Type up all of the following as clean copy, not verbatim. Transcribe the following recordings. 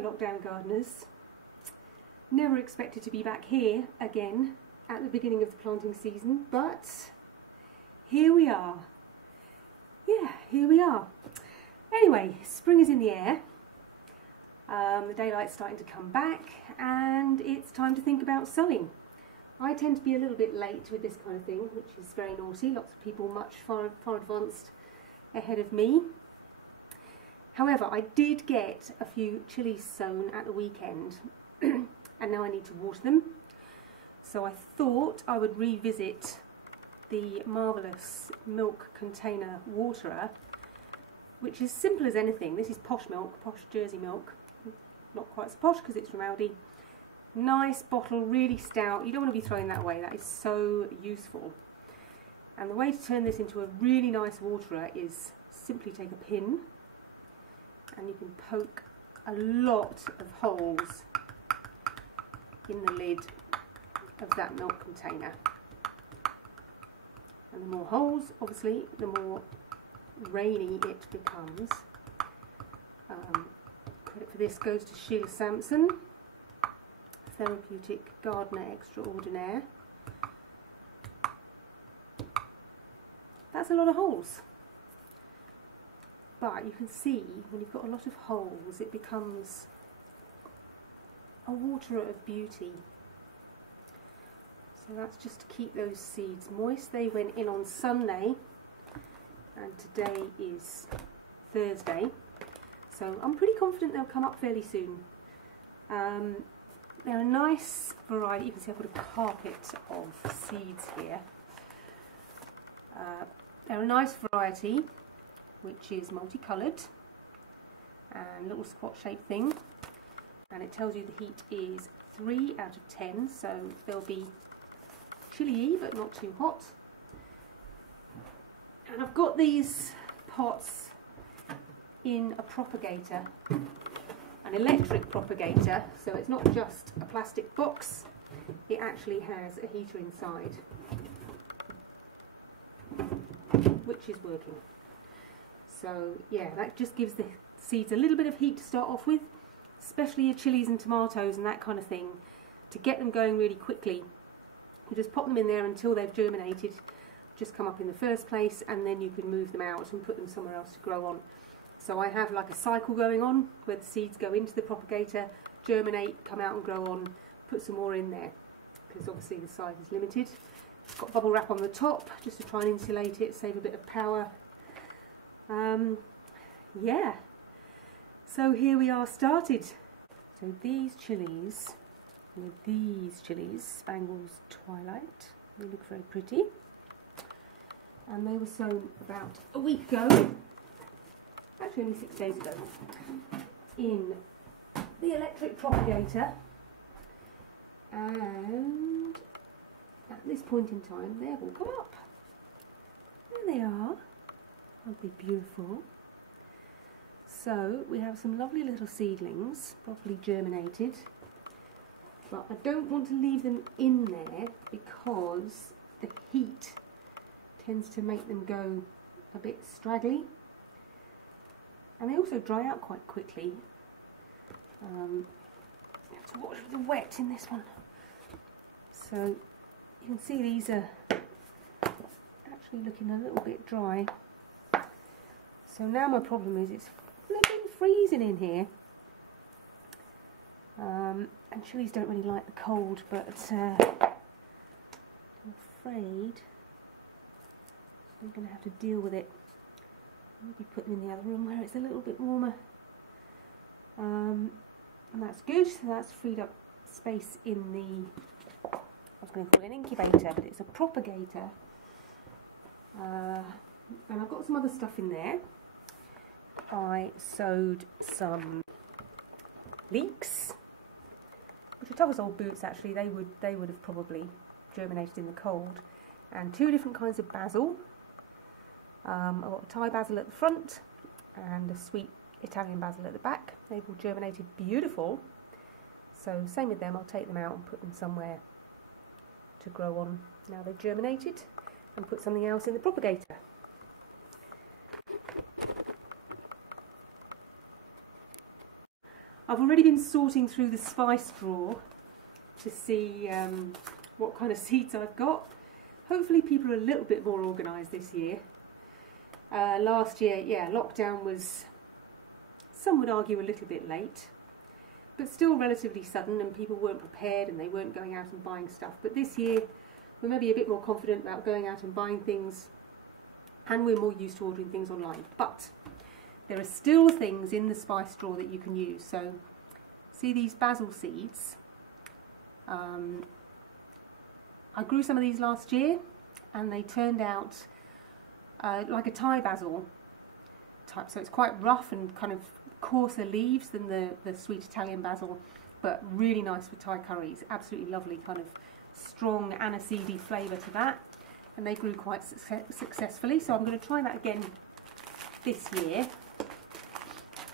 Hello lockdown gardeners. Never expected to be back here again at the beginning of the planting season, but here we are. Yeah, here we are. Anyway, spring is in the air. The daylight's starting to come back and it's time to think about sowing. I tend to be a little bit late with this kind of thing, which is very naughty. Lots of people much far advanced ahead of me. However, I did get a few chilies sown at the weekend and now I need to water them. So I thought I would revisit the marvellous milk container waterer, which is simple as anything. This is posh milk, posh Jersey milk. Not quite so posh because it's from Aldi. Nice bottle, really stout. You don't want to be throwing that away. That is so useful. And the way to turn this into a really nice waterer is simply take a pin and you can poke a lot of holes in the lid of that milk container. And the more holes, obviously, the more rainy it becomes. Credit for this goes to Sheila Sampson, Therapeutic Gardener Extraordinaire. That's a lot of holes. But you can see when you've got a lot of holes, it becomes a waterer of beauty. So that's just to keep those seeds moist. They went in on Sunday and today is Thursday. So I'm pretty confident they'll come up fairly soon. They're a nice variety. You can see I've got a carpet of seeds here. They're a nice variety which is multicoloured and little squat shaped thing, and it tells you the heat is 3 out of 10, so they'll be chilly but not too hot. And I've got these pots in a propagator, an electric propagator, so it's not just a plastic box, it actually has a heater inside which is working. So yeah, that just gives the seeds a little bit of heat to start off with, especially your chilies and tomatoes and that kind of thing, to get them going really quickly. You just pop them in there until they've germinated, just come up in the first place, and then you can move them out and put them somewhere else to grow on. So I have like a cycle going on where the seeds go into the propagator, germinate, come out and grow on, put some more in there, because obviously the size is limited. Got bubble wrap on the top just to try and insulate it, save a bit of power. Yeah, so here we are started. So these chilies, Spangles Twilight, they look very pretty. And they were sown about a week ago, actually only 6 days ago, in the electric propagator. And at this point in time, they have all come up. There they are. Aren't they beautiful? So we have some lovely little seedlings, properly germinated, but I don't want to leave them in there because the heat tends to make them go a bit straggly, and they also dry out quite quickly. You have to watch for the wet in this one. So you can see these are actually looking a little bit dry. So now my problem is it's flipping freezing in here. And chilies don't really like the cold, but I'm afraid I'm going to have to deal with it. Maybe put them in the other room where it's a little bit warmer. And that's good. So that's freed up space in the, I was going to call it an incubator, but it's a propagator. And I've got some other stuff in there. I sowed some leeks, which are tough as old boots actually. They would have probably germinated in the cold. And 2 different kinds of basil. I've got Thai basil at the front and a sweet Italian basil at the back. They've all germinated beautiful. So same with them, I'll take them out and put them somewhere to grow on now they've germinated, and put something else in the propagator. I've already been sorting through the spice drawer to see what kind of seeds I've got. Hopefully people are a little bit more organised this year. Last year, yeah, lockdown was, some would argue, a little bit late, but still relatively sudden, and people weren't prepared and they weren't going out and buying stuff. But this year we're maybe a bit more confident about going out and buying things, and we're more used to ordering things online. But there are still things in the spice drawer that you can use. So see these basil seeds? I grew some of these last year and they turned out like a Thai basil type, so it's quite rough and kind of coarser leaves than the sweet Italian basil, but really nice for Thai curries. Absolutely lovely, kind of strong aniseedy flavour to that, and they grew quite successfully, so I'm going to try that again this year.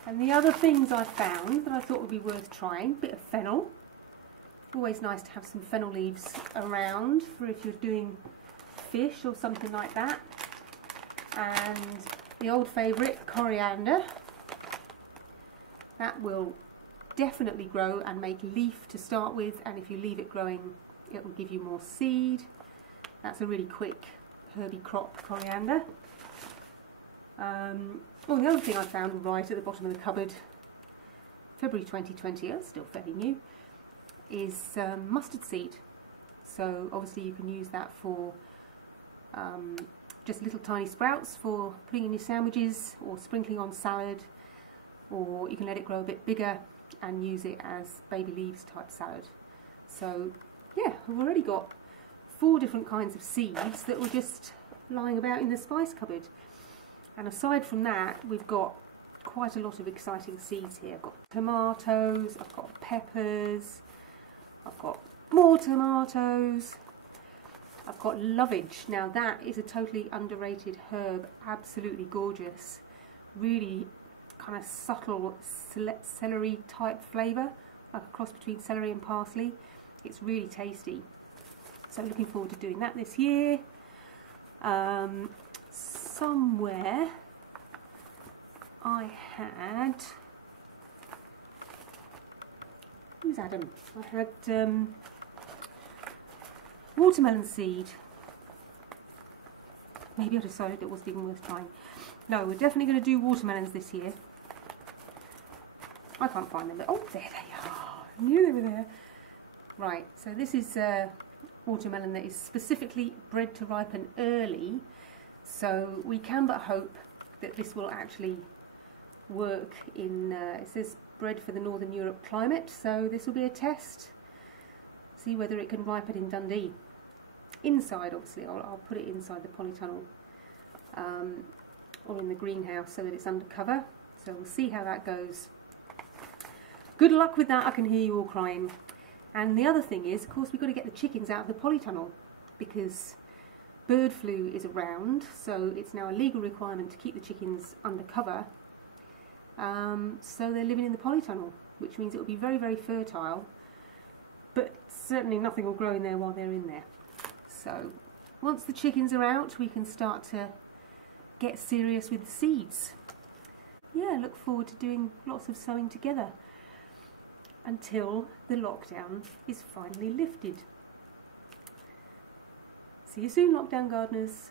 And the other things I found that I thought would be worth trying, a bit of fennel. Always nice to have some fennel leaves around for if you're doing fish or something like that. And the old favourite, coriander. That will definitely grow and make leaf to start with, and if you leave it growing it will give you more seed. That's a really quick herby crop, coriander. Well, the other thing I found right at the bottom of the cupboard, February 2020, it's still fairly new, is mustard seed. So obviously you can use that for just little tiny sprouts for putting in your sandwiches or sprinkling on salad, or you can let it grow a bit bigger and use it as baby leaves type salad. So yeah, I've already got 4 different kinds of seeds that were just lying about in the spice cupboard. And aside from that, we've got quite a lot of exciting seeds here. I've got tomatoes, I've got peppers, I've got more tomatoes, I've got lovage. Now that is a totally underrated herb, absolutely gorgeous, really kind of subtle celery type flavour, like a cross between celery and parsley. It's really tasty, so looking forward to doing that this year. Somewhere I had, who's Adam? I had watermelon seed. Maybe I decided it wasn't even worth trying. No, we're definitely going to do watermelons this year. I can't find them. Oh, there they are. I knew they were there. Right, so this is watermelon that is specifically bred to ripen early, so we can but hope that this will actually work in, it says bred for the Northern Europe climate, so this will be a test, see whether it can ripen in Dundee. Inside, obviously, I'll put it inside the polytunnel or in the greenhouse so that it's under cover, so we'll see how that goes. Good luck with that, I can hear you all crying. And the other thing is, of course, we've got to get the chickens out of the polytunnel because bird flu is around, so it's now a legal requirement to keep the chickens under cover. So they're living in the polytunnel, which means it will be very, very fertile, but certainly nothing will grow in there while they're in there. So once the chickens are out, we can start to get serious with the seeds. Yeah, look forward to doing lots of sowing together until the lockdown is finally lifted. See you soon, lockdown gardeners.